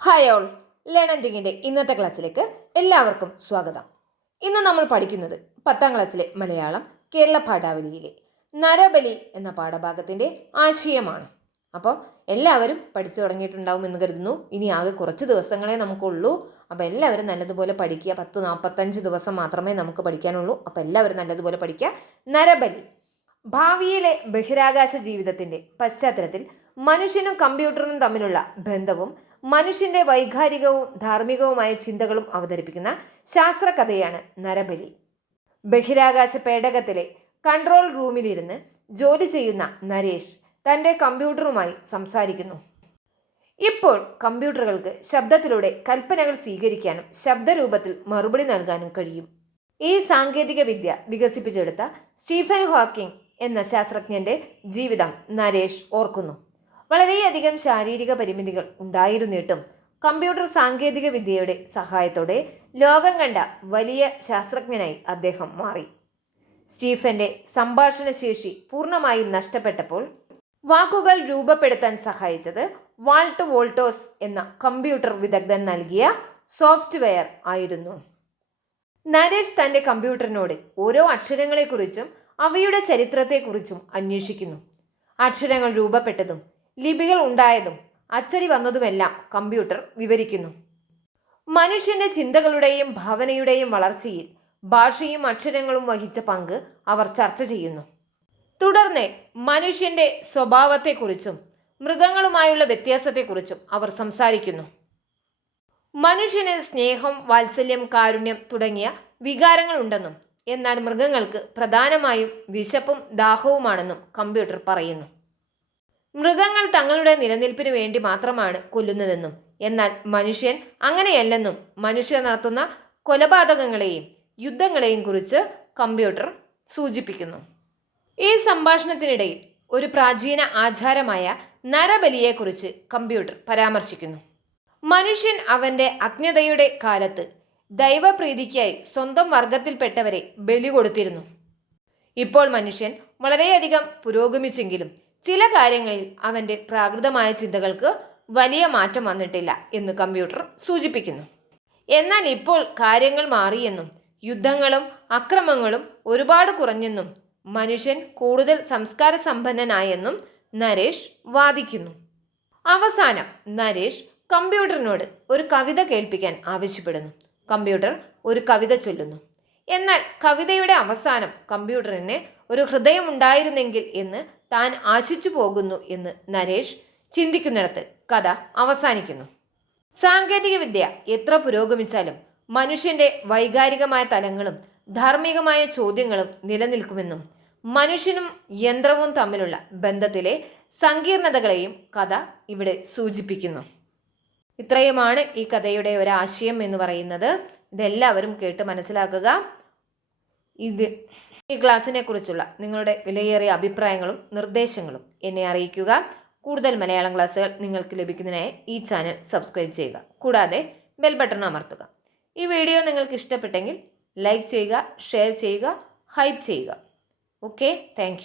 Hi all learn തിങ്ങിന്റെ ഇന്നത്തെ ക്ലാസ്സിലേക്ക് എല്ലാവർക്കും സ്വാഗതം. ഇന്ന് നമ്മൾ പഠിക്കുന്നത് പത്താം ക്ലാസ്സിലെ മലയാളം കേരള പാഠാവലിയിലെ നരബലി എന്ന പാഠഭാഗത്തിന്റെ ആശയമാണ്. അപ്പോൾ എല്ലാവരും പഠിച്ചു തുടങ്ങിയിട്ടുണ്ടാവും എന്ന് കരുതുന്നു. ഇനി ആകെ കുറച്ച് ദിവസങ്ങളെ നമുക്കുള്ളൂ. അപ്പോൾ എല്ലാവരും നല്ലതുപോലെ പഠിക്കുക. പത്ത് നാൽപ്പത്തഞ്ച് ദിവസം മാത്രമേ നമുക്ക് പഠിക്കാനുള്ളൂ. അപ്പോൾ എല്ലാവരും നല്ലതുപോലെ പഠിക്കുക. നരബലി. ഭാവിയിലെ ബഹിരാകാശ ജീവിതത്തിന്റെ പശ്ചാത്തലത്തിൽ മനുഷ്യനും കമ്പ്യൂട്ടറിനും തമ്മിലുള്ള ബന്ധവും മനുഷ്യന്റെ വൈകാരികവും ധാർമ്മികവുമായ ചിന്തകളും അവതരിപ്പിക്കുന്ന ശാസ്ത്രകഥയാണ് നരബലി. ബഹിരാകാശ പേടകത്തിലെ കൺട്രോൾ റൂമിലിരുന്ന് ജോലി ചെയ്യുന്ന നരേഷ് തന്റെ കമ്പ്യൂട്ടറുമായി സംസാരിക്കുന്നു. ഇപ്പോൾ കമ്പ്യൂട്ടറുകൾക്ക് ശബ്ദത്തിലൂടെ കൽപ്പനകൾ സ്വീകരിക്കാനും ശബ്ദരൂപത്തിൽ മറുപടി നൽകാനും കഴിയും. ഈ സാങ്കേതിക വിദ്യ വികസിപ്പിച്ചെടുത്ത സ്റ്റീഫൻ ഹോക്കിംഗ് എന്ന ശാസ്ത്രജ്ഞന്റെ ജീവിതം നരേഷ് ഓർക്കുന്നു. വളരെയധികം ശാരീരിക പരിമിതികൾ ഉണ്ടായിരുന്നിട്ടും കമ്പ്യൂട്ടർ സാങ്കേതിക വിദ്യയുടെ സഹായത്തോടെ ലോകം കണ്ട വലിയ ശാസ്ത്രജ്ഞനായി അദ്ദേഹം മാറി. സ്റ്റീഫന്റെ സംഭാഷണ ശേഷി പൂർണമായും നഷ്ടപ്പെട്ടപ്പോൾ വാക്കുകൾ രൂപപ്പെടുത്താൻ സഹായിച്ചത് വാൾട്ട് വോൾട്ടോസ് എന്ന കമ്പ്യൂട്ടർ വിദഗ്ധൻ നൽകിയ സോഫ്റ്റ്വെയർ ആയിരുന്നു. നരേഷ് തന്റെ കമ്പ്യൂട്ടറിനോട് ഓരോ അക്ഷരങ്ങളെക്കുറിച്ചും അവയുടെ ചരിത്രത്തെക്കുറിച്ചും അന്വേഷിക്കുന്നു. അക്ഷരങ്ങൾ രൂപപ്പെട്ടതും ലിപികൾ ഉണ്ടായതും അച്ചടി വന്നതുമെല്ലാം കമ്പ്യൂട്ടർ വിവരിക്കുന്നു. മനുഷ്യന്റെ ചിന്തകളുടെയും ഭാവനയുടെയും വളർച്ചയിൽ ഭാഷയും അക്ഷരങ്ങളും വഹിച്ച പങ്ക് അവർ ചർച്ച ചെയ്യുന്നു. തുടർന്ന് മനുഷ്യന്റെ സ്വഭാവത്തെക്കുറിച്ചും മൃഗങ്ങളുമായുള്ള വ്യത്യാസത്തെക്കുറിച്ചും അവർ സംസാരിക്കുന്നു. മനുഷ്യന് സ്നേഹം വാത്സല്യം കാരുണ്യം തുടങ്ങിയ വികാരങ്ങളുണ്ടെന്നും എന്നാൽ മൃഗങ്ങൾക്ക് പ്രധാനമായും വിശപ്പും ദാഹവുമാണെന്നും കമ്പ്യൂട്ടർ പറയുന്നു. മൃഗങ്ങൾ തങ്ങളുടെ നിലനിൽപ്പിനു വേണ്ടി മാത്രമാണ് കൊല്ലുന്നതെന്നും എന്നാൽ മനുഷ്യൻ അങ്ങനെയല്ലെന്നും മനുഷ്യർ നടത്തുന്ന കൊലപാതകങ്ങളെയും യുദ്ധങ്ങളെയും കുറിച്ച് കമ്പ്യൂട്ടർ സൂചിപ്പിക്കുന്നു. ഈ സംഭാഷണത്തിനിടയിൽ ഒരു പ്രാചീന ആചാരമായ നരബലിയെക്കുറിച്ച് കമ്പ്യൂട്ടർ പരാമർശിക്കുന്നു. മനുഷ്യൻ അവന്റെ അജ്ഞതയുടെ കാലത്ത് ദൈവപ്രീതിക്കായി സ്വന്തം വർഗത്തിൽപ്പെട്ടവരെ ബലി കൊടുത്തിരുന്നു. ഇപ്പോൾ മനുഷ്യൻ വളരെയധികം പുരോഗമിച്ചെങ്കിലും ചില കാര്യങ്ങളിൽ അവന്റെ പ്രാകൃതമായ ചിന്തകൾക്ക് വലിയ മാറ്റം വന്നിട്ടില്ല എന്ന് കമ്പ്യൂട്ടർ സൂചിപ്പിക്കുന്നു. എന്നാൽ ഇപ്പോൾ കാര്യങ്ങൾ മാറിയെന്നും യുദ്ധങ്ങളും അക്രമങ്ങളും ഒരുപാട് കുറഞ്ഞെന്നും മനുഷ്യൻ കൂടുതൽ സംസ്കാര സമ്പന്നനായെന്നും നരേഷ് വാദിക്കുന്നു. അവസാനം നരേഷ് കമ്പ്യൂട്ടറിനോട് ഒരു കവിത കേൾപ്പിക്കാൻ ആവശ്യപ്പെടുന്നു. കമ്പ്യൂട്ടർ ഒരു കവിത ചൊല്ലുന്നു. എന്നാൽ കവിതയുടെ അവസാനം കമ്പ്യൂട്ടറിന് ഒരു ഹൃദയമുണ്ടായിരുന്നെങ്കിൽ എന്ന് താൻ ആശിച്ചു പോകുന്നു എന്ന് നരേഷ് ചിന്തിക്കുന്നിടത്ത് കഥ അവസാനിക്കുന്നു. സാങ്കേതികവിദ്യ എത്ര പുരോഗമിച്ചാലും മനുഷ്യന്റെ വൈകാരികമായ തലങ്ങളും ധാർമ്മികമായ ചോദ്യങ്ങളും നിലനിൽക്കുമെന്നും മനുഷ്യനും യന്ത്രവും തമ്മിലുള്ള ബന്ധത്തിലെ സങ്കീർണതകളെയും കഥ ഇവിടെ സൂചിപ്പിക്കുന്നു. ഇത്രയുമാണ് ഈ കഥയുടെ ഒരാശയം എന്ന് പറയുന്നത്. ഇതെല്ലാവരും കേട്ട് മനസ്സിലാക്കുക. ഇത് ഈ ക്ലാസ്സിനെ കുറിച്ചുള്ള നിങ്ങളുടെ വിലയേറിയ അഭിപ്രായങ്ങളും നിർദ്ദേശങ്ങളും എന്നെ അറിയിക്കുക. കൂടുതൽ മലയാളം ക്ലാസ്സുകൾ നിങ്ങൾക്ക് ലഭിക്കുന്നതിനായി ഈ ചാനൽ സബ്സ്ക്രൈബ് ചെയ്യുക. കൂടാതെ ബെൽ ബട്ടൺ അമർത്തുക. ഈ വീഡിയോ നിങ്ങൾക്ക് ഇഷ്ടപ്പെട്ടെങ്കിൽ ലൈക്ക് ചെയ്യുക ഷെയർ ചെയ്യുക ഹൈപ്പ് ചെയ്യുക. Okay thank